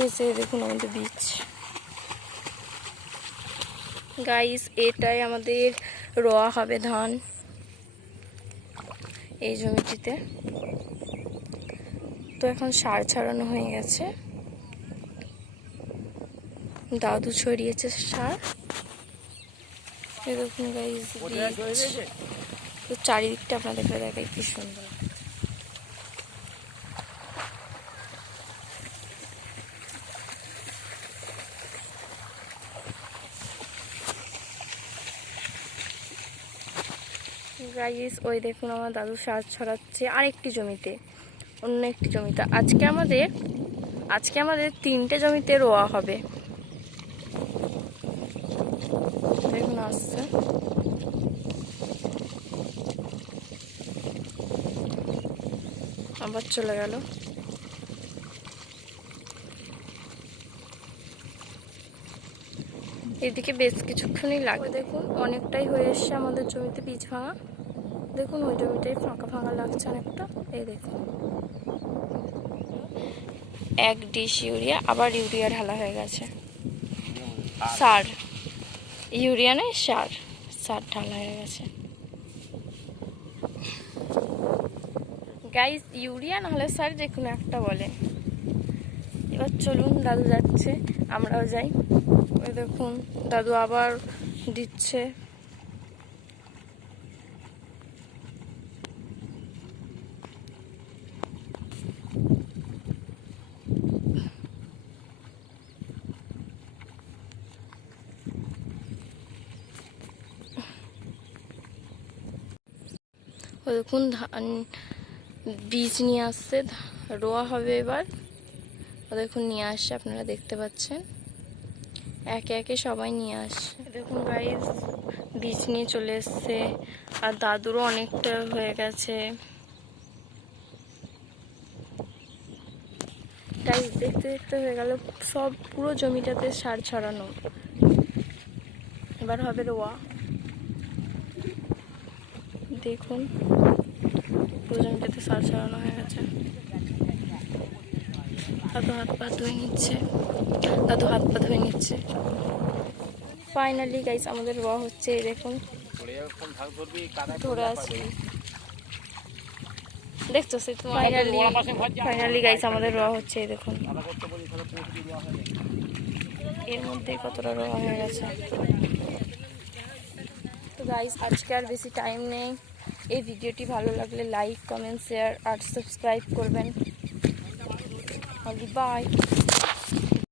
গেছে, দেখুন আমাদের বীজ গাইস এটাই আমাদের রোয়া হবে ধান এই জমিটিতে। তো এখন সার ছাড়ানো হয়ে গেছে। দাদু ছড়িয়েছে সার। দেখুন গাইস তো চারিদিকটা আপনাদেরকে দেখাই কি সুন্দর। গাইস, ওই দেখুন আমার দাদু সার ছড়াচ্ছে আরেকটি জমিতে, অন্য একটি জমিতে। আজকে আমাদের আজকে আমাদের তিনটে জমিতে রোয়া হবে। দেখুন, আসছে। আবার চলে গেল। এদিকে বেশ কিছুক্ষণই লাগবে। দেখুন, অনেকটাই হয়ে এসছে আমাদের জমিতে বীজ ভাঙা। দেখুন ওই জমিটাই ফাঁকা ফাঁকা লাগছে অনেকটা। এই দেখুন। এক ডিশ ইউরিয়া, আবার ইউরিয়া ঢালা হয়ে গেছে। সার। ইউরিয়া নয়, সার। সার ঢালা হয়ে গেছে। গাইস, ইউরিয়া নাহলে সার যে কোনো একটা বলে। এবার চলুন, দাদু যাচ্ছে, আমরাও যাই। ওই দেখুন, দাদু আবার দিচ্ছে ওই দেখুন, ধান বীজ নিয়ে আসছে, রোয়া হবে এবার। দেখুন, নিয়ে আসছে, আপনারা দেখতে পাচ্ছেন। একে একে সবাই নিয়ে আসছে। দেখুন গাইস বীজ নিয়ে চলে এসছে। আর দাদুরও অনেকটা হয়ে গেছে। গাইস দেখতে দেখতে হয়ে গেল, সব পুরো জমিটাতে সার ছড়ানো। এবার হবে রোয়া। দেখুন পুরো জমিটাতে সার ছড়ানো হয়ে গেছে। দাদু হাত পা ধুয়ে নিচ্ছে। দাদু হাত পা ধুয়ে নিচ্ছে। ফাইনালি গাইস আমাদের র হচ্ছে এই দেখুন। ধরে আছি। দেখছ সে তো ফাইনালি ফাইনালি গাইস আমাদের রোয়া হচ্ছে এই দেখুন। এর মধ্যে কতটা রোয়া হয়ে গেছে? তো গাইস আজকে আর বেশি টাইম নেই। এই ভিডিওটি ভালো লাগলে লাইক কমেন্ট শেয়ার আর সাবস্ক্রাইব করবেন। বাই